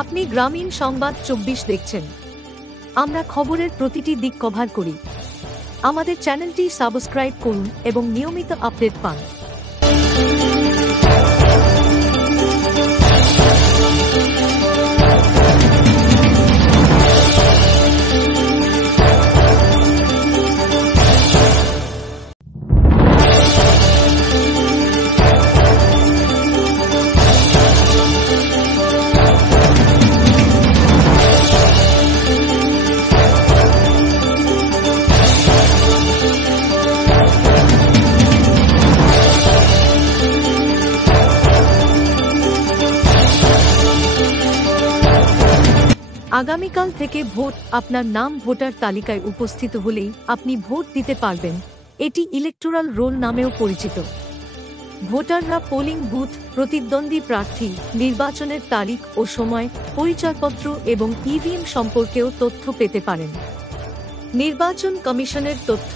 আপনি গ্রামীণ সংবাদ ২৪ দেখছেন। আমরা খবরের প্রতিটি দিক কভার করি। আমাদের চ্যানেলটি সাবস্ক্রাইব করুন এবং নিয়মিত আপডেট পান। আগামীকাল থেকে ভোট, আপনার নাম ভোটার তালিকায় উপস্থিত হলেই আপনি ভোট দিতে পারবেন। এটি ইলেকটোরাল রোল নামেও পরিচিত। ভোটাররা পোলিং বুথ, প্রতিদ্বন্দ্বী প্রার্থী, নির্বাচনের তারিখ ও সময়, পরিচয়পত্র এবং ইভিএম সম্পর্কেও তথ্য পেতে পারেন। নির্বাচন কমিশনের তথ্য।